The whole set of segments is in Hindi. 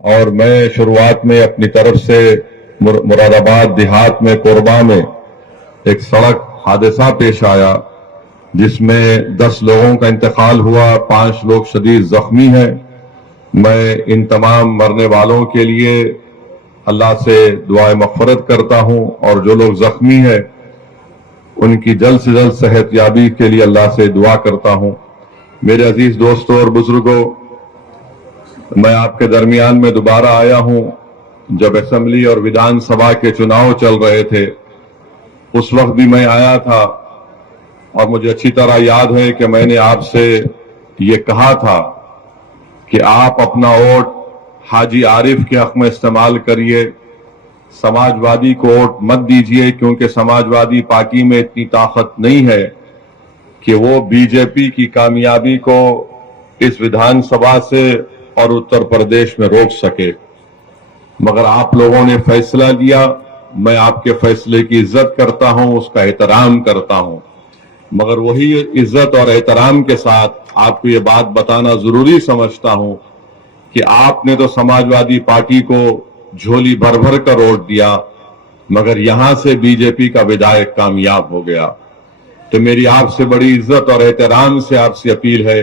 और मैं शुरुआत में अपनी तरफ से मुरादाबाद देहात में कोरबा में एक सड़क हादसा पेश आया जिसमें 10 लोगों का इंतकाल हुआ, 5 लोग शदीद जख्मी हैं। मैं इन तमाम मरने वालों के लिए अल्लाह से दुआए मग़फ़िरत करता हूं और जो लोग जख्मी हैं उनकी जल्द से जल्द सेहतयाबी के लिए अल्लाह से दुआ करता हूं। मेरे अजीज दोस्तों और बुजुर्गों, मैं आपके दरमियान में दोबारा आया हूं। जब असेंबली और विधानसभा के चुनाव चल रहे थे उस वक्त भी मैं आया था और मुझे अच्छी तरह याद है कि मैंने आपसे ये कहा था कि आप अपना वोट हाजी आरिफ के हक में इस्तेमाल करिए, समाजवादी को वोट मत दीजिए, क्योंकि समाजवादी पार्टी में इतनी ताकत नहीं है कि वो बीजेपी की कामयाबी को इस विधानसभा से और उत्तर प्रदेश में रोक सके। मगर आप लोगों ने फैसला लिया, मैं आपके फैसले की इज्जत करता हूं, उसका एहतराम करता हूं, मगर वही इज्जत और एहतराम के साथ आपको ये बात बताना जरूरी समझता हूं कि आपने तो समाजवादी पार्टी को झोली भर भर कर वोट दिया, मगर यहां से बीजेपी का विधायक कामयाब हो गया। तो मेरी आपसे बड़ी इज्जत और एहतराम से आपसे अपील है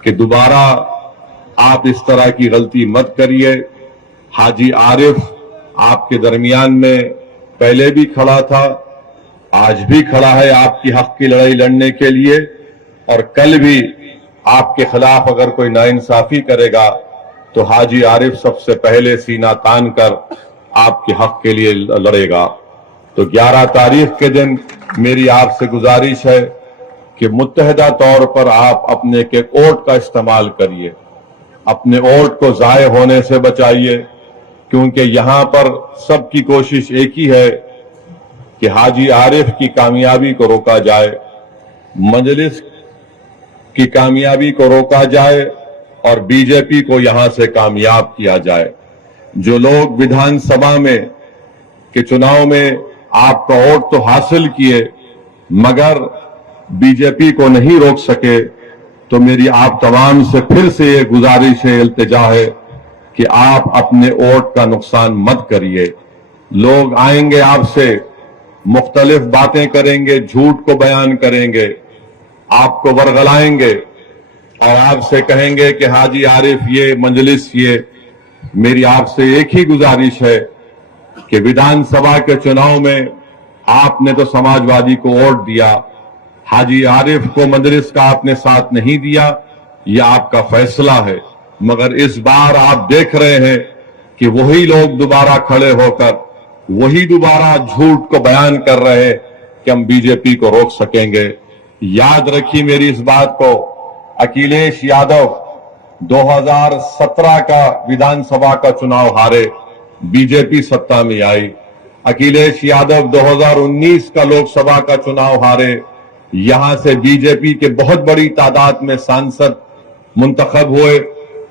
कि दोबारा आप इस तरह की गलती मत करिए। हाजी आरिफ आपके दरमियान में पहले भी खड़ा था, आज भी खड़ा है आपकी हक की लड़ाई लड़ने के लिए, और कल भी आपके खिलाफ अगर कोई नाइंसाफी करेगा तो हाजी आरिफ सबसे पहले सीना तान कर आपके हक के लिए लड़ेगा। तो 11 तारीख के दिन मेरी आपसे गुजारिश है कि मुत्तहदा तौर पर आप अपने के वोट का इस्तेमाल करिए, अपने वोट को जाये होने से बचाइए, क्योंकि यहां पर सबकी कोशिश एक ही है कि हाजी आरिफ की कामयाबी को रोका जाए, मजलिस की कामयाबी को रोका जाए और बीजेपी को यहां से कामयाब किया जाए। जो लोग विधानसभा में के चुनाव में आपका वोट तो हासिल किए मगर बीजेपी को नहीं रोक सके, तो मेरी आप तमाम से फिर से ये गुजारिश है, इल्तिजा है कि आप अपने वोट का नुकसान मत करिए। लोग आएंगे आपसे, मुख्तलिफ बातें करेंगे, झूठ को बयान करेंगे, आपको वरगलाएंगे और आपसे कहेंगे कि हाजी आरिफ ये मजलिस ये। मेरी आपसे एक ही गुजारिश है कि विधानसभा के चुनाव में आपने तो समाजवादी को वोट दिया, हाजी आरिफ को मजलिस का आपने साथ नहीं दिया, यह आपका फैसला है। मगर इस बार आप देख रहे हैं कि वही लोग दोबारा खड़े होकर वही दोबारा झूठ को बयान कर रहे हैं कि हम बीजेपी को रोक सकेंगे। याद रखिए मेरी इस बात को, अखिलेश यादव 2017 का विधानसभा का चुनाव हारे, बीजेपी सत्ता में आई। अखिलेश यादव 2019 का लोकसभा का चुनाव हारे, यहां से बीजेपी के बहुत बड़ी तादाद में सांसद मुंतखब हुए,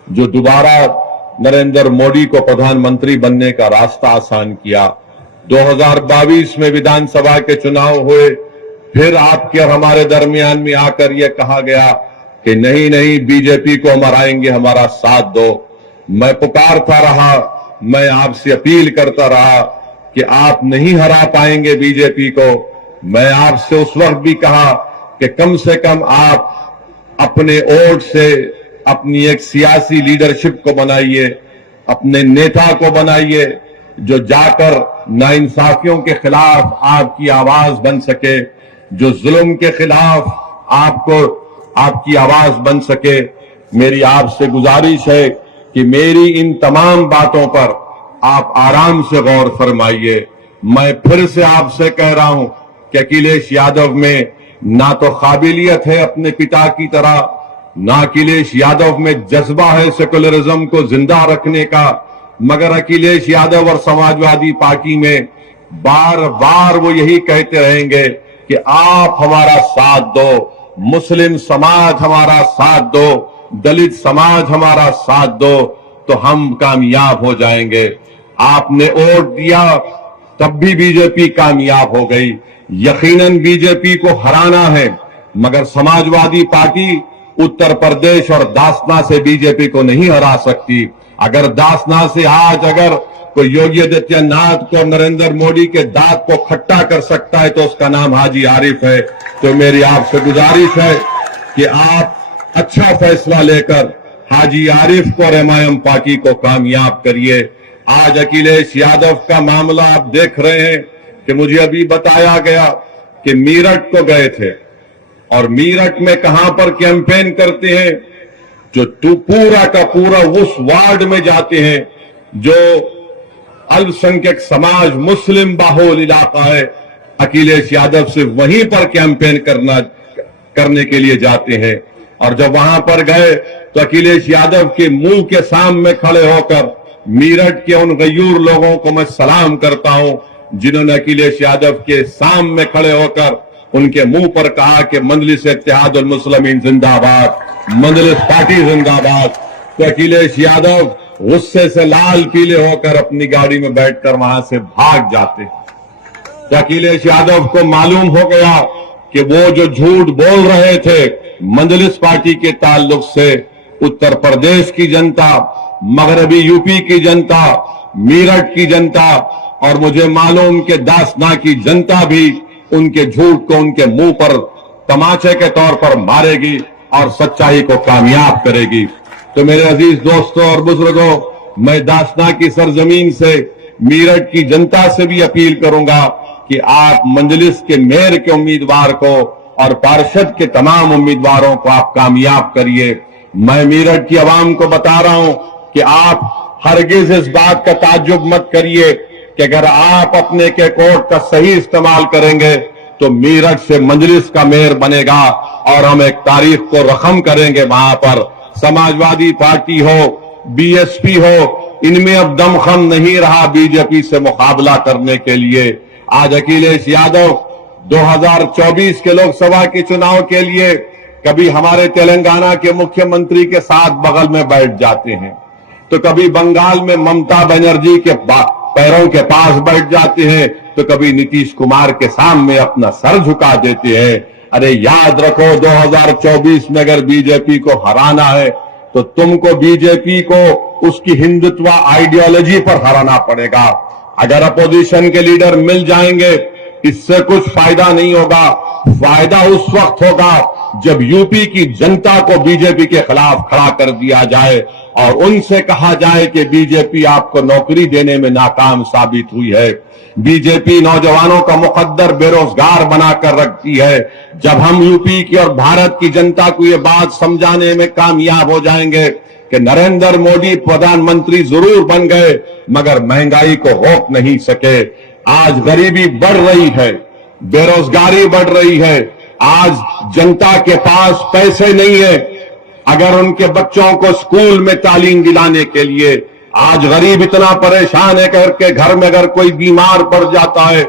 जो दोबारा नरेंद्र मोदी को प्रधानमंत्री बनने का रास्ता आसान किया। 2022 में विधानसभा के चुनाव हुए, फिर आपके और हमारे दरमियान में आकर यह कहा गया कि नहीं नहीं बीजेपी को हम हराएंगे, हमारा साथ दो। मैं पुकारता रहा, मैं आपसे अपील करता रहा कि आप नहीं हरा पाएंगे बीजेपी को। मैं आपसे उस वक्त भी कहा कि कम से कम आप अपने वोट से अपनी एक सियासी लीडरशिप को बनाइए, अपने नेता को बनाइए जो जाकर नाइंसाफियों के खिलाफ आपकी आवाज बन सके, जो जुल्म के खिलाफ आपकी आवाज बन सके। मेरी आपसे गुजारिश है कि मेरी इन तमाम बातों पर आप आराम से गौर फरमाइए। मैं फिर से आपसे कह रहा हूं कि अखिलेश यादव में ना तो काबिलियत है अपने पिता की तरह, ना अखिलेश यादव में जज्बा है सेकुलरिज्म को जिंदा रखने का, मगर अखिलेश यादव और समाजवादी पार्टी में बार बार वो यही कहते रहेंगे कि आप हमारा साथ दो, मुस्लिम समाज हमारा साथ दो, दलित समाज हमारा साथ दो, तो हम कामयाब हो जाएंगे। आपने वोट दिया तब भी बीजेपी कामयाब हो गई। यकीनन बीजेपी को हराना है, मगर समाजवादी पार्टी उत्तर प्रदेश और दासना से बीजेपी को नहीं हरा सकती। अगर दासना से आज अगर कोई योगी आदित्यनाथ को नरेंद्र मोदी के दांत को खट्टा कर सकता है तो उसका नाम हाजी आरिफ है। तो मेरी आपसे गुजारिश है कि आप अच्छा फैसला लेकर हाजी आरिफ को और एमआईएम पार्टी को कामयाब करिए। आज अखिलेश यादव का मामला आप देख रहे हैं कि मुझे अभी बताया गया कि मीरठ को गए थे और मीरठ में कहां पर कैंपेन करते हैं, जो पूरा का पूरा उस वार्ड में जाते हैं जो अल्पसंख्यक समाज मुस्लिम बाहुल इलाका है। अखिलेश यादव से वहीं पर कैंपेन करने के लिए जाते हैं और जब वहां पर गए तो अखिलेश यादव के मुंह के सामने खड़े होकर मीरठ के उन गयूर लोगों को मैं सलाम करता हूं जिन्होंने अखिलेश यादव के सामने खड़े होकर उनके मुंह पर कहा कि मजलिस इत्तेहादुल मुस्लिमीन जिंदाबाद, मजलिस पार्टी जिंदाबाद। तो अखिलेश यादव गुस्से से लाल पीले होकर अपनी गाड़ी में बैठकर वहां से भाग जाते। तो अखिलेश यादव को मालूम हो गया कि वो जो झूठ बोल रहे थे मजलिस पार्टी के ताल्लुक से, उत्तर प्रदेश की जनता, मगरबी यूपी की जनता, मीरठ की जनता और मुझे मालूम कि दासना की जनता भी उनके झूठ को उनके मुंह पर तमाचे के तौर पर मारेगी और सच्चाई को कामयाब करेगी। तो मेरे अजीज दोस्तों और बुजुर्गों, मैं दासना की सरजमीन से मीरठ की जनता से भी अपील करूंगा कि आप मजलिस के मेयर के उम्मीदवार को और पार्षद के तमाम उम्मीदवारों को आप कामयाब करिए। मैं मीरठ की आवाम को बता रहा हूं कि आप हरगिज इस बात का ताज्जुब मत करिए कि अगर आप अपने के कोर्ट का सही इस्तेमाल करेंगे तो मीरठ से मजलिस का मेयर बनेगा और हम एक तारीख को रकम करेंगे। वहां पर समाजवादी पार्टी हो, बीएसपी हो, इनमें अब दमखम नहीं रहा बीजेपी से मुकाबला करने के लिए। आज अखिलेश यादव 2024 के लोकसभा के चुनाव के लिए कभी हमारे तेलंगाना के मुख्यमंत्री के साथ बगल में बैठ जाते हैं, तो कभी बंगाल में ममता बनर्जी के पैरों के पास बैठ जाते हैं, तो कभी नीतीश कुमार के सामने अपना सर झुका देते हैं। अरे याद रखो 2024 में अगर बीजेपी को हराना है तो तुमको बीजेपी को उसकी हिंदुत्व आइडियोलॉजी पर हराना पड़ेगा। अगर अपोजिशन के लीडर मिल जाएंगे इससे कुछ फायदा नहीं होगा। फायदा उस वक्त होगा जब यूपी की जनता को बीजेपी के खिलाफ खड़ा कर दिया जाए और उनसे कहा जाए कि बीजेपी आपको नौकरी देने में नाकाम साबित हुई है। बीजेपी नौजवानों का मुकद्दर बेरोजगार बनाकर रखती है। जब हम यूपी की और भारत की जनता को ये बात समझाने में कामयाब हो जाएंगे कि नरेंद्र मोदी प्रधानमंत्री जरूर बन गए मगर महंगाई को रोक नहीं सके। आज गरीबी बढ़ रही है, बेरोजगारी बढ़ रही है, आज जनता के पास पैसे नहीं है अगर उनके बच्चों को स्कूल में तालीम दिलाने के लिए। आज गरीब इतना परेशान है करके घर में अगर कोई बीमार पड़ जाता है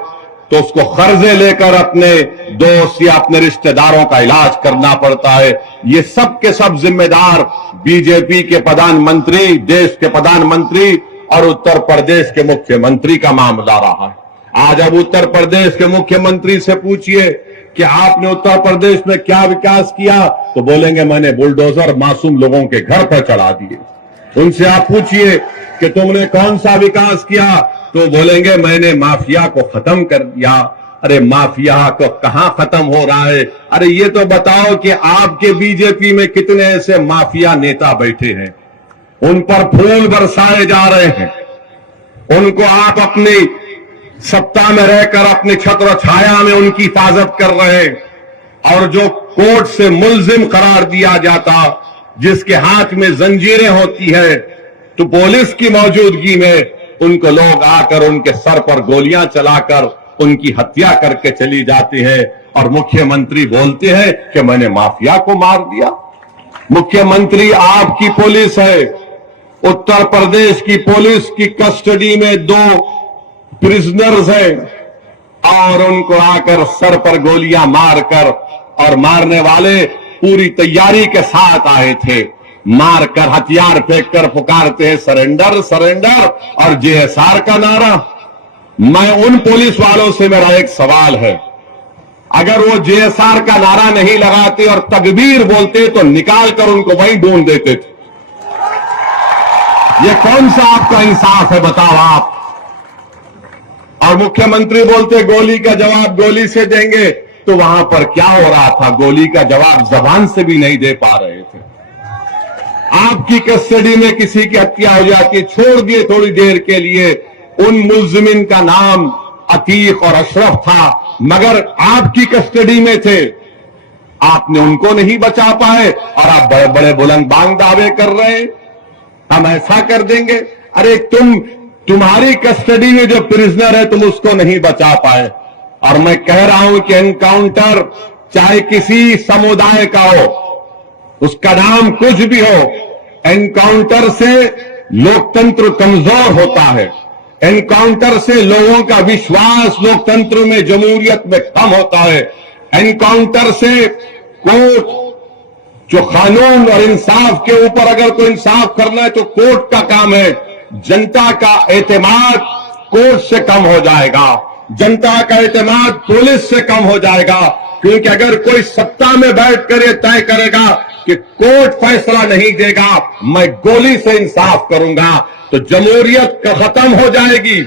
तो उसको कर्जे लेकर अपने दोस्त या अपने रिश्तेदारों का इलाज करना पड़ता है। ये सब के सब जिम्मेदार बीजेपी के प्रधानमंत्री, देश के प्रधानमंत्री और उत्तर प्रदेश के मुख्यमंत्री का मामला रहा है। आज अब उत्तर प्रदेश के मुख्यमंत्री से पूछिए कि आपने उत्तर प्रदेश में क्या विकास किया, तो बोलेंगे मैंने बुलडोजर मासूम लोगों के घर पर चढ़ा दिए। उनसे आप पूछिए कि तुमने कौन सा विकास किया, तो बोलेंगे मैंने माफिया को खत्म कर दिया। अरे माफिया को कहां खत्म हो रहा है? अरे ये तो बताओ कि आपके बीजेपी में कितने ऐसे माफिया नेता बैठे हैं, उन पर फूल बरसाए जा रहे हैं, उनको आप अपनी सत्ता में रहकर अपने छत्र छाया में उनकी हिफाजत कर रहे हैं और जो कोर्ट से मुल्जिम करार दिया जाता, जिसके हाथ में जंजीरें होती है, तो पुलिस की मौजूदगी में उनको लोग आकर उनके सर पर गोलियां चलाकर उनकी हत्या करके चली जाती है और मुख्यमंत्री बोलते हैं कि मैंने माफिया को मार दिया। मुख्यमंत्री आपकी पुलिस है, उत्तर प्रदेश की पुलिस की कस्टडी में 2 प्रिजनर्स हैं और उनको आकर सर पर गोलियां मारकर, और मारने वाले पूरी तैयारी के साथ आए थे, मारकर हथियार फेंककर पुकारते हैं सरेंडर सरेंडर और जेएसआर का नारा। मैं उन पुलिस वालों से मेरा एक सवाल है, अगर वो जेएसआर का नारा नहीं लगाते और तकबीर बोलते तो निकाल कर उनको वहीं ढूंढ देते थे। ये कौन सा आपका इंसाफ है, बताओ आप। और मुख्यमंत्री बोलते गोली का जवाब गोली से देंगे, तो वहां पर क्या हो रहा था? गोली का जवाब जबान से भी नहीं दे पा रहे थे। आपकी कस्टडी में किसी की हत्या हो जाती, छोड़ दिए थोड़ी देर के लिए। उन मुल्जिमिन का नाम अतीक और अशरफ था, मगर आपकी कस्टडी में थे, आपने उनको नहीं बचा पाए और आप बड़े बड़े बुलंदबांग दावे कर रहे हैं हम ऐसा कर देंगे। अरे तुम्हारी कस्टडी में जो प्रिजनर है तुम उसको नहीं बचा पाए। और मैं कह रहा हूं कि एनकाउंटर चाहे किसी समुदाय का हो, उसका नाम कुछ भी हो, एनकाउंटर से लोकतंत्र कमजोर होता है। एनकाउंटर से लोगों का विश्वास लोकतंत्र में, जमहूरियत में कम होता है। एनकाउंटर से कोर्ट जो कानून और इंसाफ के ऊपर अगर कोई इंसाफ करना है तो कोर्ट का काम है। जनता का एतमाद कोर्ट से कम हो जाएगा, जनता का एतमाद पुलिस से कम हो जाएगा। क्योंकि अगर कोई सत्ता में बैठ कर ये तय करेगा कि कोर्ट फैसला नहीं देगा, मैं गोली से इंसाफ करूंगा, तो जमहूरियत खत्म हो जाएगी।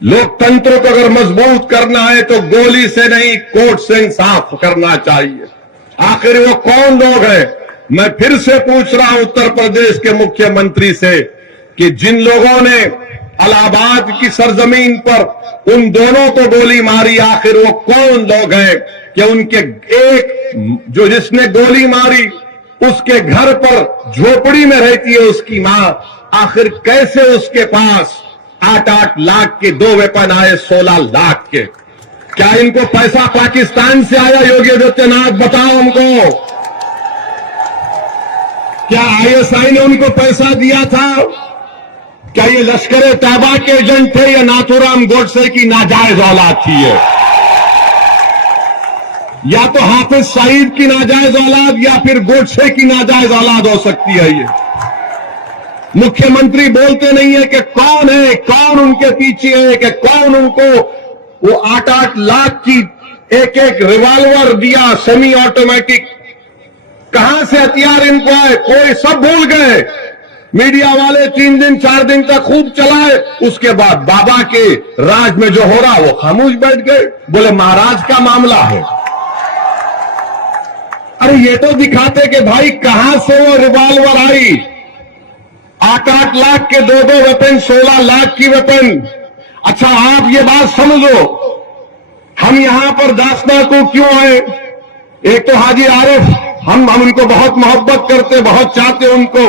लोकतंत्र को अगर मजबूत करना है तो गोली से नहीं, कोर्ट से इंसाफ करना चाहिए। आखिर वो कौन लोग हैं? मैं फिर से पूछ रहा हूं उत्तर प्रदेश के मुख्यमंत्री से कि जिन लोगों ने इलाहाबाद की सरजमीन पर उन दोनों को गोली मारी, आखिर वो कौन लोग हैं? कि उनके एक जो जिसने गोली मारी उसके घर पर झोपड़ी में रहती है उसकी मां, आखिर कैसे उसके पास 8-8 लाख के 2 वेपन आए, 16 लाख के? क्या इनको पैसा पाकिस्तान से आया? योगी आदित्यनाथ बताओ हमको, क्या आईएसआई ने उनको पैसा दिया था? क्या ये लश्कर तैयबा के एजेंट थे या नाथूराम गोडसे की नाजायज औलाद थी? या तो हाफिज सईद की नाजायज औलाद या फिर गोडसे की नाजायज औलाद हो सकती है। ये मुख्यमंत्री बोलते नहीं है कि कौन है, कौन उनके पीछे है, कि कौन उनको वो 8-8 लाख की एक रिवॉल्वर दिया सेमी ऑटोमेटिक, कहां से हथियार इनको आए, कोई सब भूल गए। मीडिया वाले 3 दिन 4 दिन तक खूब चलाए, उसके बाद बाबा के राज में जो हो रहा वो खामोश बैठ गए, बोले महाराज का मामला है। अरे ये तो दिखाते कि भाई कहां से वो रिवॉल्वर आई, 8-8 लाख के 2-2 वेपन, 16 लाख की वेपन। अच्छा आप ये बात समझो, हम यहां पर दासना को क्यों आए? एक तो हाजी आरिफ, हम उनको बहुत मोहब्बत करते, बहुत चाहते उनको।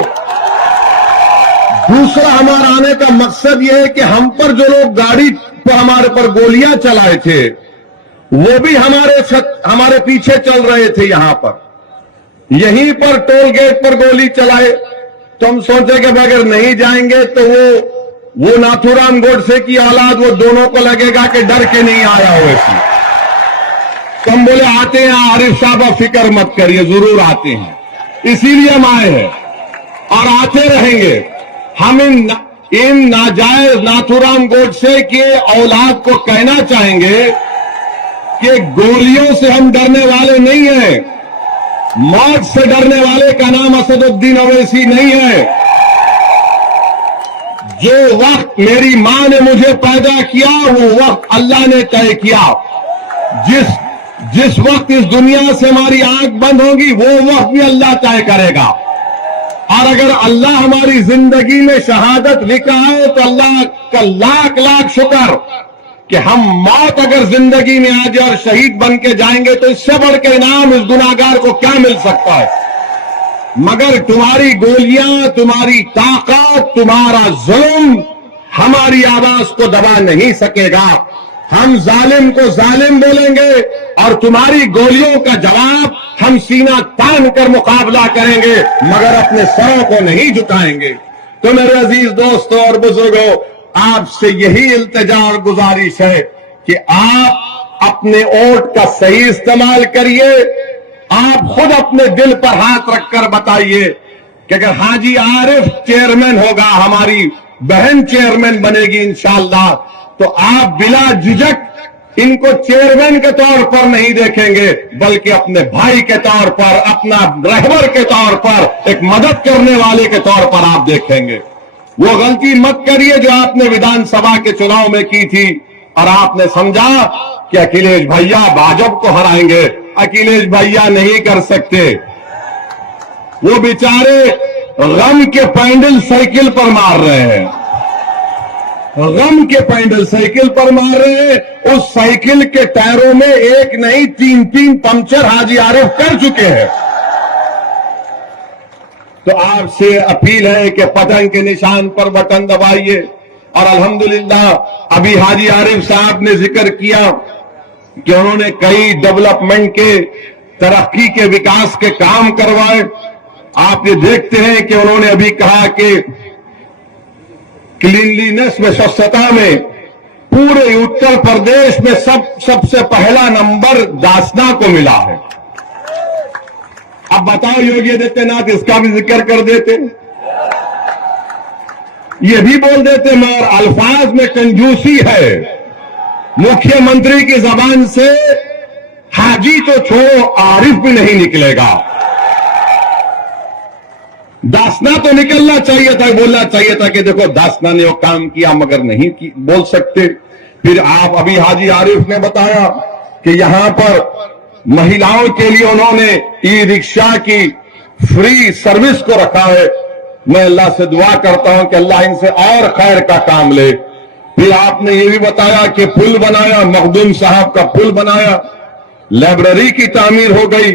दूसरा हमारा आने का मकसद यह है कि हम पर जो लोग गाड़ी पर हमारे पर गोलियां चलाए थे वो भी हमारे पीछे चल रहे थे। यहां पर यहीं पर टोल गेट पर गोली चलाए, तो हम सोचे कि अगर नहीं जाएंगे तो वो नाथूराम गोडसे की औलाद, वो दोनों को लगेगा कि डर के नहीं आया हो ऐसी। तो हम बोले आते हैं आरिफ साहब, आप फिक्र मत करिए, जरूर आते हैं, इसीलिए हम आए हैं और आते रहेंगे। हम इन नाजायज नाथूराम गोडसे के औलाद को कहना चाहेंगे कि गोलियों से हम डरने वाले नहीं हैं, मौत से डरने वाले का नाम असदुद्दीन ओवैसी नहीं है। जो वक्त मेरी मां ने मुझे पैदा किया वो वक्त अल्लाह ने तय किया। जिस वक्त इस दुनिया से हमारी आंख बंद होगी वो वक्त भी अल्लाह तय करेगा। और अगर अल्लाह हमारी जिंदगी में शहादत लिखा है तो अल्लाह का लाख लाख शुक्र कि हम मौत अगर जिंदगी में आ जाए और शहीद बन के जाएंगे तो इससे बढ़ के इनाम इस गुनाहगार को क्या मिल सकता है? मगर तुम्हारी गोलियां, तुम्हारी ताकत, तुम्हारा जुल्म हमारी आवाज को दबा नहीं सकेगा। हम जालिम को जालिम बोलेंगे और तुम्हारी गोलियों का जवाब हम सीना तान कर मुकाबला करेंगे, मगर अपने सरों को नहीं झुकाएंगे। तो मेरे अजीज दोस्तों और बुजुर्गों, आपसे यही इल्तिजा और गुजारिश है कि आप अपने वोट का सही इस्तेमाल करिए। आप खुद अपने दिल पर हाथ रखकर बताइए कि अगर हाजी आरिफ चेयरमैन होगा, हमारी बहन चेयरमैन बनेगी इंशाअल्लाह, तो आप बिला झिझक इनको चेयरमैन के तौर पर नहीं देखेंगे, बल्कि अपने भाई के तौर पर, अपना रहबर के तौर पर, एक मदद करने वाले के तौर पर आप देखेंगे। वो गलती मत करिए जो आपने विधानसभा के चुनाव में की थी और आपने समझा कि अखिलेश भैया भाजपा को हराएंगे। अखिलेश भैया नहीं कर सकते। वो बेचारे गम के पैंडल साइकिल पर मार रहे हैं, गम के पैंडल साइकिल पर मार रहे हैं। उस साइकिल के टायरों में एक नहीं 3-3 पंक्चर हाजी आरिफ कर चुके हैं। तो आपसे अपील है कि पतंग के निशान पर बटन दबाइए। और अल्हम्दुलिल्लाह अभी हाजी आरिफ साहब ने जिक्र किया कि उन्होंने कई डेवलपमेंट के, तरक्की के, विकास के काम करवाए। आप ये देखते हैं कि उन्होंने अभी कहा कि क्लीनलीनेस में, स्वच्छता में पूरे उत्तर प्रदेश में सबसे पहला नंबर दासना को मिला है। अब बताओ योगी आदित्यनाथ इसका भी जिक्र कर देते, ये भी बोल देते, मगर अल्फाज में कंजूसी है। मुख्यमंत्री की जबान से हाजी तो छोड़ो, आरिफ भी नहीं निकलेगा। दासना तो निकलना चाहिए था, बोलना चाहिए था कि देखो दासना ने वो काम किया, मगर नहीं बोल सकते। फिर आप अभी हाजी आरिफ ने बताया कि यहां पर महिलाओं के लिए उन्होंने ई रिक्शा की फ्री सर्विस को रखा है। मैं अल्लाह से दुआ करता हूं कि अल्लाह इनसे और खैर का काम ले। फिर आपने ये भी बताया कि पुल बनाया, मखदूम साहब का पुल बनाया, लाइब्रेरी की तामीर हो गई,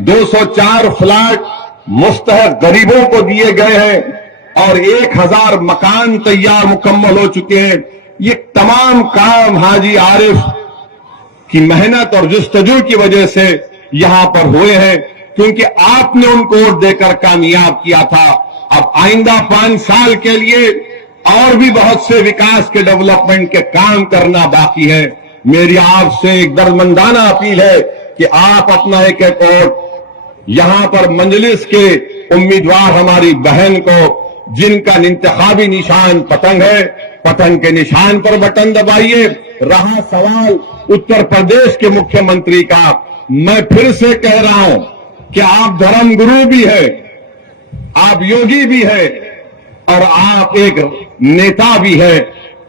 204 फ्लैट मुस्तहक गरीबों को दिए गए हैं और 1000 मकान तैयार मुकम्मल हो चुके हैं। ये तमाम काम हाजी आरिफ की मेहनत और जुस्तजू की वजह से यहां पर हुए हैं, क्योंकि आपने उनको वोट देकर कामयाब किया था। अब आइंदा 5 साल के लिए और भी बहुत से विकास के, डेवलपमेंट के काम करना बाकी है। मेरी आपसे एक दर्दमंदाना अपील है कि आप अपना एक एक वोट यहां पर मंजलिस के उम्मीदवार हमारी बहन को, जिनका इंतखाबी निशान पतंग है, पतंग के निशान पर बटन दबाइए। रहा सवाल उत्तर प्रदेश के मुख्यमंत्री का, मैं फिर से कह रहा हूं कि आप धर्मगुरु भी है, आप योगी भी है और आप एक नेता भी है।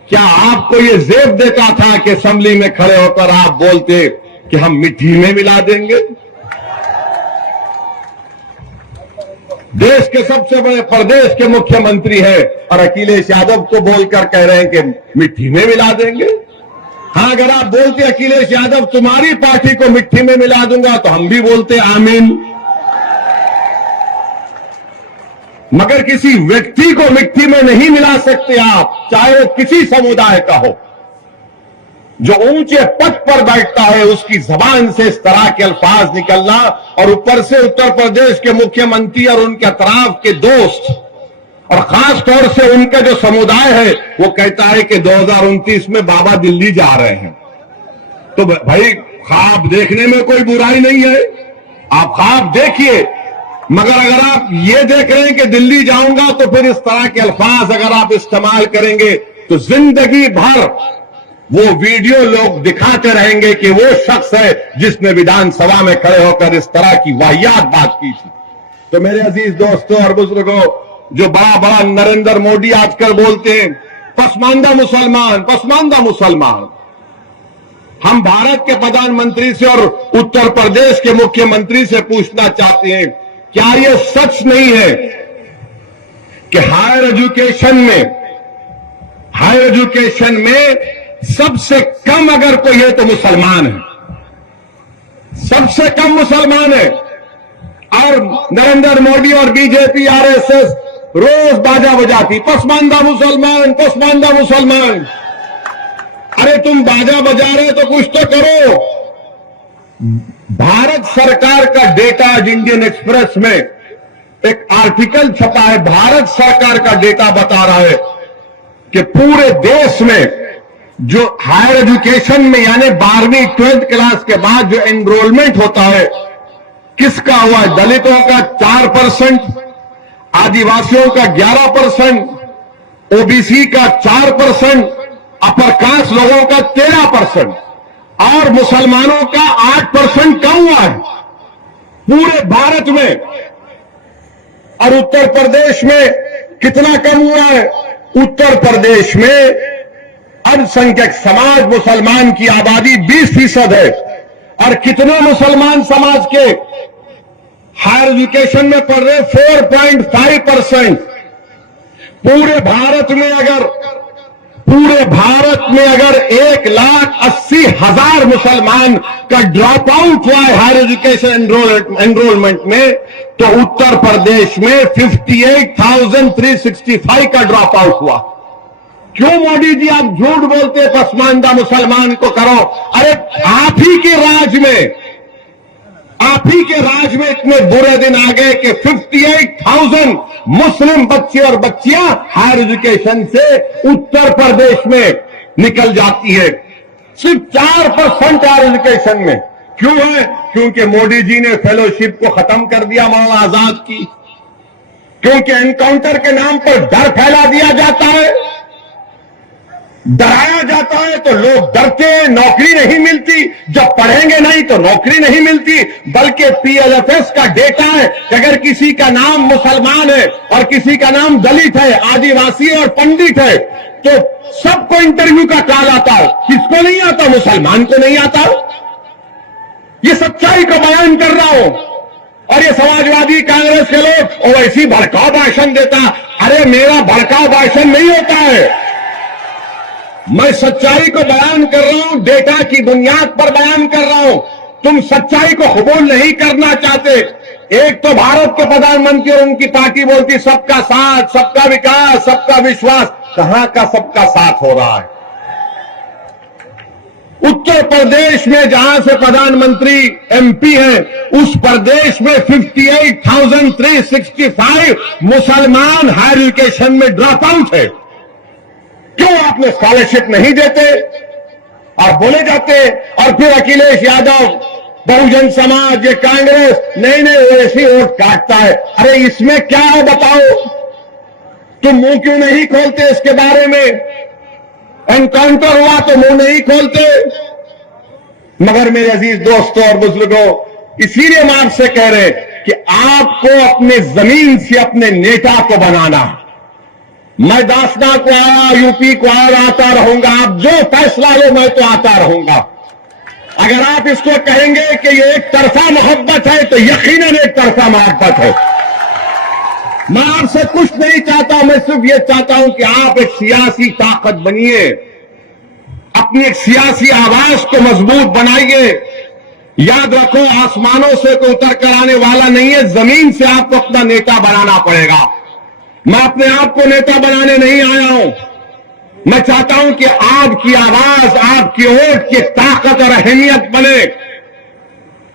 क्या आपको ये जेब देता था कि असेंबली में खड़े होकर आप बोलते कि हम मिट्टी में मिला देंगे? देश के सबसे बड़े प्रदेश के मुख्यमंत्री है और अखिलेश यादव को बोलकर कह रहे हैं कि मिट्टी में मिला देंगे। हां, अगर आप बोलते अखिलेश यादव तुम्हारी पार्टी को मिट्टी में मिला दूंगा तो हम भी बोलते आमीन। मगर किसी व्यक्ति को मिट्टी में नहीं मिला सकते आप, चाहे वो किसी समुदाय का हो। जो ऊंचे पद पर बैठता है उसकी जबान से इस तरह के अल्फाज निकलना, और ऊपर से उत्तर प्रदेश के मुख्यमंत्री और उनके अतराफ के दोस्त और खास तौर से उनका जो समुदाय है वो कहता है कि 2029 में बाबा दिल्ली जा रहे हैं। तो भाई ख्वाब देखने में कोई बुराई नहीं है, आप ख्वाब देखिए, मगर अगर आप ये देख रहे हैं कि दिल्ली जाऊंगा तो फिर इस तरह के अल्फाज अगर आप इस्तेमाल करेंगे तो जिंदगी भर वो वीडियो लोग दिखाते रहेंगे कि वो शख्स है जिसने विधानसभा में खड़े होकर इस तरह की वाहियात बात की थी। तो मेरे अजीज दोस्तों और बुजुर्गों, जो बड़ा बड़ा नरेंद्र मोदी आजकल बोलते हैं पसमानदा मुसलमान, पसमानदा मुसलमान, हम भारत के प्रधानमंत्री से और उत्तर प्रदेश के मुख्यमंत्री से पूछना चाहते हैं, क्या यह सच नहीं है कि हायर एजुकेशन में सबसे कम अगर कोई है तो मुसलमान है, सबसे कम मुसलमान है। और नरेंद्र मोदी और बीजेपी, आरएसएस रोज बाजा बजाती पसमानदा मुसलमान, पसमानदा मुसलमान। अरे तुम बाजा बजा रहे तो कुछ तो करो। भारत सरकार का डेटा, आज इंडियन एक्सप्रेस में एक आर्टिकल छपा है, भारत सरकार का डेटा बता रहा है कि पूरे देश में जो हायर एजुकेशन में यानी 12वीं 12th क्लास के बाद जो एनरोलमेंट होता है, किसका हुआ है? दलितों का 4%, आदिवासियों का 11%, ओबीसी का 4%, अपर कास्ट लोगों का 13% और मुसलमानों का 8% कम हुआ है पूरे भारत में। और उत्तर प्रदेश में कितना कम हुआ है? उत्तर प्रदेश में अल्पसंख्यक समाज मुसलमान की आबादी 20% है और कितने मुसलमान समाज के हायर एजुकेशन में पढ़ रहे 4.5%। पूरे भारत में अगर 1,80,000 मुसलमान का ड्रॉप आउट हुआ है हायर एजुकेशन एनरोलमेंट में, तो उत्तर प्रदेश में 58,365 का ड्रॉप आउट हुआ। क्यों मोदी जी आप झूठ बोलते, पसमानदा मुसलमान को करो? अरे आप ही के राज में इतने बुरे दिन आ गए कि 58,000 मुस्लिम बच्चे और बच्चियां हायर एजुकेशन से उत्तर प्रदेश में निकल जाती है। सिर्फ 4% हायर एजुकेशन में। क्यों है? क्योंकि मोदी जी ने फेलोशिप को खत्म कर दिया मौलाना आजाद की, क्योंकि एनकाउंटर के नाम पर डर फैला दिया जाता है, डराया जाता है तो लोग डरते हैं, नौकरी नहीं मिलती, जब पढ़ेंगे नहीं तो नौकरी नहीं मिलती। बल्कि पीएलएफएस का डेटा है कि अगर किसी का नाम मुसलमान है और किसी का नाम दलित है, आदिवासी है और पंडित है, तो सबको इंटरव्यू का कॉल आता है। किसको नहीं आता? मुसलमान को नहीं आता। ये सच्चाई का बयान कर रहा हूं। और ये समाजवादी कांग्रेस के लोग वैसी भड़काऊ भाषण देता। अरे मेरा भड़काऊ भाषण नहीं होता है, मैं सच्चाई को बयान कर रहा हूं, डेटा की बुनियाद पर बयान कर रहा हूं। तुम सच्चाई को कबूल नहीं करना चाहते। एक तो भारत के प्रधानमंत्री और उनकी पार्टी बोलती सबका साथ, सबका विकास, सबका विश्वास। कहां का सबका साथ हो रहा है? उत्तर प्रदेश में जहां से प्रधानमंत्री एमपी हैं, उस प्रदेश में 58,365 मुसलमान हायर एजुकेशन में ड्रॉप आउट है। क्यों आपने स्कॉलरशिप नहीं देते? और बोले जाते, और फिर अखिलेश यादव, बहुजन समाज, ये कांग्रेस, नहीं वो ऐसी वोट काटता है। अरे इसमें क्या है बताओ? तुम मुंह क्यों नहीं खोलते इसके बारे में? एनकाउंटर हुआ तो मुंह नहीं खोलते। मगर मेरे अजीज दोस्तों और बुजुर्गों, इसीलिए हम आपसे कह रहे हैं कि आपको अपने जमीन से अपने नेता को बनाना। मैं दासना को आया, यूपी को आया, आता रहूंगा। आप जो फैसला लो मैं तो आता रहूंगा। अगर आप इसको कहेंगे कि ये एक तरफा मोहब्बत है तो यकीनन एक तरफा मोहब्बत है। मैं आपसे कुछ नहीं चाहता, मैं सिर्फ ये चाहता हूं कि आप एक सियासी ताकत बनिए, अपनी एक सियासी आवाज को मजबूत बनाइए। याद रखो, आसमानों से कोई उतर कर आने वाला नहीं है, जमीन से आपको अपना नेता बनाना पड़ेगा। मैं अपने आप को नेता बनाने नहीं आया हूं। मैं चाहता हूं कि आपकी आवाज, आपकी वोट की ताकत और अहमियत बने।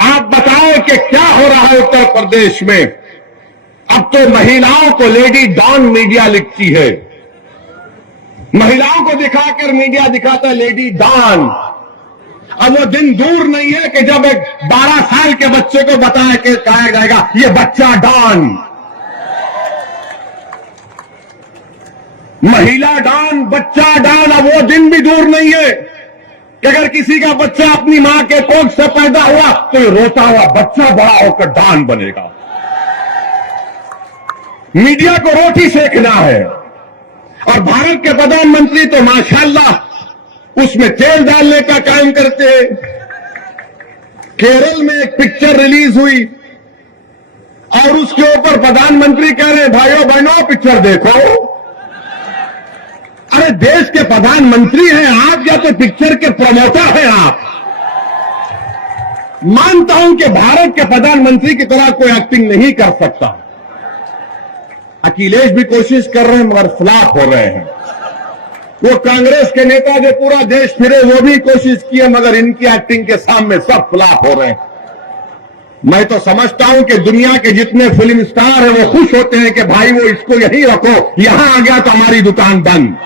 आप बताओ कि क्या हो रहा है उत्तर प्रदेश में। अब तो महिलाओं को लेडी डॉन मीडिया लिखती है, महिलाओं को दिखाकर मीडिया दिखाता है लेडी डॉन। अब वो दिन दूर नहीं है कि जब एक 12 साल के बच्चे को बताया कि कहा जाएगा ये बच्चा डॉन, महिला डॉन, बच्चा डॉन। अब वो दिन भी दूर नहीं है कि अगर किसी का बच्चा अपनी मां के कोख से पैदा हुआ तो ये रोता हुआ बच्चा बड़ा होकर डॉन बनेगा। मीडिया को रोटी सेकना है। और भारत के प्रधानमंत्री तो माशाल्लाह उसमें तेल डालने का काम करते हैं। केरल में एक पिक्चर रिलीज हुई और उसके ऊपर प्रधानमंत्री कह रहे हैं भाइयों बहनों पिक्चर देखो। अरे देश के प्रधानमंत्री हैं आप या तो पिक्चर के प्रमोटर हैं आप। मानता हूं कि भारत के प्रधानमंत्री की तरह कोई एक्टिंग नहीं कर सकता। अखिलेश भी कोशिश कर रहे हैं मगर फ्लॉप हो रहे हैं। वो कांग्रेस के नेता जो पूरा देश फिरे वो भी कोशिश किए मगर इनकी एक्टिंग के सामने सब फ्लॉप हो रहे हैं। मैं तो समझता हूं कि दुनिया के जितने फिल्म स्टार हैं वो खुश होते हैं कि भाई वो इसको यहीं रखो, यहां आ गया तो हमारी दुकान बंद।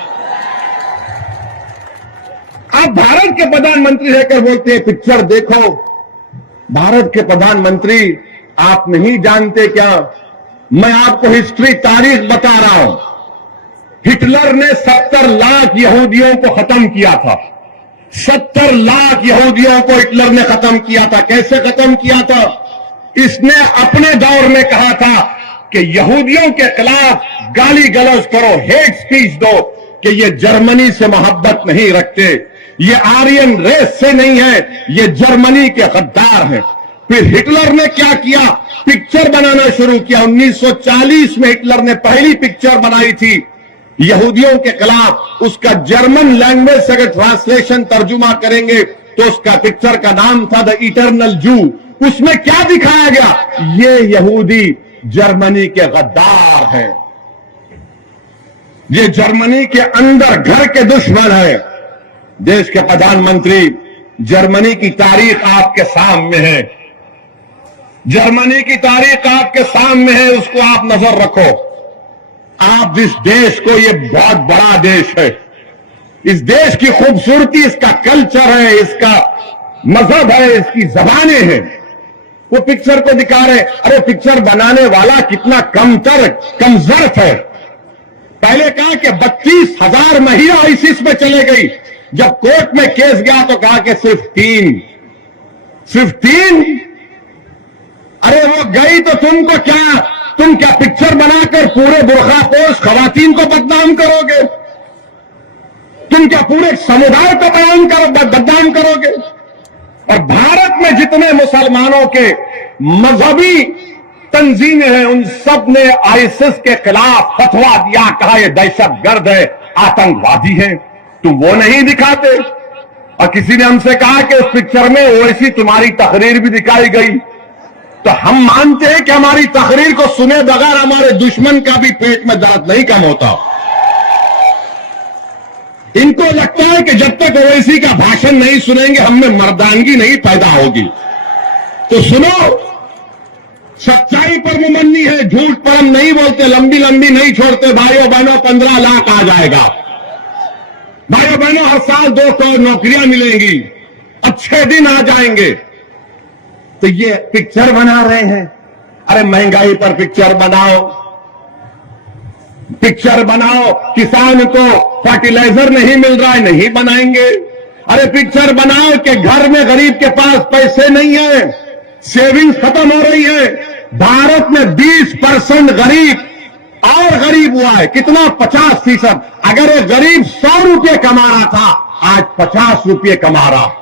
आप भारत के प्रधानमंत्री रहकर बोलते हैं पिक्चर देखो। भारत के प्रधानमंत्री आप नहीं जानते क्या? मैं आपको हिस्ट्री तारीख बता रहा हूं। हिटलर ने 70 लाख यहूदियों को खत्म किया था। 70 लाख यहूदियों को हिटलर ने खत्म किया था। कैसे खत्म किया था? इसने अपने दौर में कहा था कि यहूदियों के खिलाफ गाली गलौज करो, हेट स्पीच दो कि ये जर्मनी से मोहब्बत नहीं रखते, ये आर्यन रेस से नहीं है, ये जर्मनी के गद्दार हैं। फिर हिटलर ने क्या किया? पिक्चर बनाना शुरू किया। 1940 में हिटलर ने पहली पिक्चर बनाई थी यहूदियों के खिलाफ। उसका जर्मन लैंग्वेज से अगर ट्रांसलेशन तर्जुमा करेंगे तो उसका पिक्चर का नाम था द इटर्नल जू। उसमें क्या दिखाया गया? ये यहूदी जर्मनी के गद्दार हैं, ये जर्मनी के अंदर घर के दुश्मन है। देश के प्रधानमंत्री, जर्मनी की तारीख आपके सामने है, जर्मनी की तारीख आपके सामने है, उसको आप नजर रखो। आप जिस देश को, ये बहुत बड़ा देश है, इस देश की खूबसूरती, इसका कल्चर है, इसका मजहब है, इसकी जबानें हैं, वो पिक्चर को दिखा रहे। अरे पिक्चर बनाने वाला कितना कमजोर है। पहले कहा कि 32,000 महिला आईसीस में चले गई, जब कोर्ट में केस गया तो कहा कि सिर्फ 3। अरे वो गई तो तुम क्या पिक्चर बनाकर पूरे बुरखापोश खवातीन को बदनाम करोगे? तुम क्या पूरे समुदाय को बदनाम करोगे? और भारत में जितने मुसलमानों के मजहबी तंजीमें हैं, उन सब ने आईएसएस के खिलाफ फतवा दिया, कहा यह दहशतगर्द है, आतंकवादी है। तुम वो नहीं दिखाते। और किसी ने हमसे कहा कि उस पिक्चर में वैसी तुम्हारी तकरीर भी दिखाई गई। तो हम मानते हैं कि हमारी तकरीर को सुने बगैर हमारे दुश्मन का भी पेट में दर्द नहीं कम होता। इनको लगता है कि जब तक ओवैसी का भाषण नहीं सुनेंगे हम में मर्दानगी नहीं पैदा होगी। तो सुनो, सच्चाई पर मुमन्नी है, झूठ पर हम नहीं बोलते, लंबी लंबी नहीं छोड़ते। भाइयों बहनों 15 लाख आ जाएगा। भाइयों बहनों हर साल 2 करोड़ नौकरियां मिलेंगी, अच्छे दिन आ जाएंगे। तो ये पिक्चर बना रहे हैं। अरे महंगाई पर पिक्चर बनाओ, किसान को फर्टिलाइजर नहीं मिल रहा है, नहीं बनाएंगे। अरे पिक्चर बनाओ कि घर में गरीब के पास पैसे नहीं है, सेविंग्स खत्म हो रही है। भारत में 20% गरीब और गरीब हुआ है। कितना? 50%। अगर एक गरीब 100 रुपये कमा रहा था, आज 50 रुपये कमा रहा।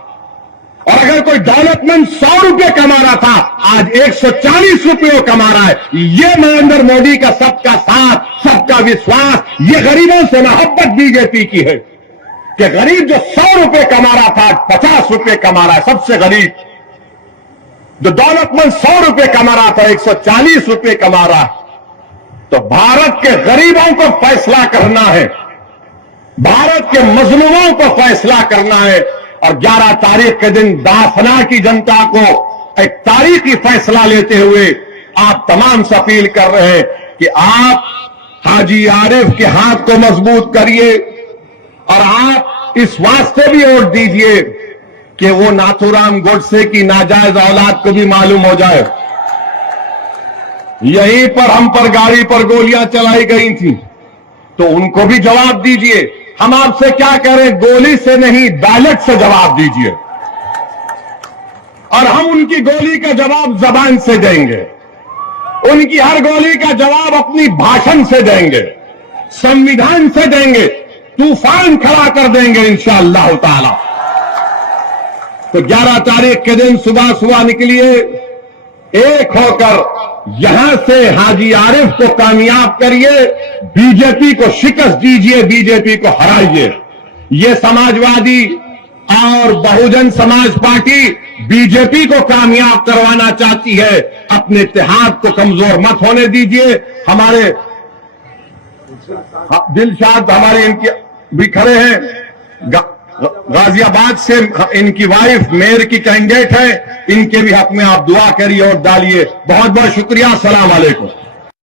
और अगर कोई दौलतमंद 100 रुपये कमा रहा था, आज 140 रुपये कमा रहा है। ये नरेंद्र मोदी का सबका साथ, सबका विश्वास, ये गरीबों से मोहब्बत बीजेपी की है कि गरीब जो 100 रुपये कमा रहा था, आज 50 रुपये कमा रहा है। सबसे गरीब जो दौलतमंद 100 रुपये कमा रहा था, 140 रुपये कमा रहा है। तो भारत के गरीबों को फैसला करना है, भारत के मजलूमों को फैसला करना है। और 11 तारीख के दिन दाफना की जनता को एक तारीखी फैसला लेते हुए आप तमाम से अपील कर रहे हैं कि आप हाजी आरिफ के हाथ को मजबूत करिए और आप इस वास्ते भी वोट दीजिए कि वो नाथूराम गोडसे की नाजायज औलाद को भी मालूम हो जाए। यहीं पर हम पर गाड़ी पर गोलियां चलाई गई थी, तो उनको भी जवाब दीजिए। हम आपसे क्या कह रहे हैं? गोली से नहीं, बैलेट से जवाब दीजिए। और हम उनकी गोली का जवाब जबान से देंगे, उनकी हर गोली का जवाब अपनी भाषण से देंगे, संविधान से देंगे, तूफान खड़ा कर देंगे इंशाअल्लाह ताला। तो 11 तारीख के दिन सुबह सुबह निकलिए, एक होकर यहां से हाजी आरिफ को कामयाब करिए, बीजेपी को शिकस्त दीजिए, बीजेपी को हराइए। ये समाजवादी और बहुजन समाज पार्टी बीजेपी को कामयाब करवाना चाहती है, अपने इत्तेहाद को कमजोर मत होने दीजिए। हमारे दिलशाद हमारे इनके भी खड़े हैं, गाजियाबाद से इनकी वाइफ मेयर की कैंडिडेट है, इनके भी हक में आप दुआ करिए और डालिए। बहुत बहुत शुक्रिया। अस्सलाम वालेकुम।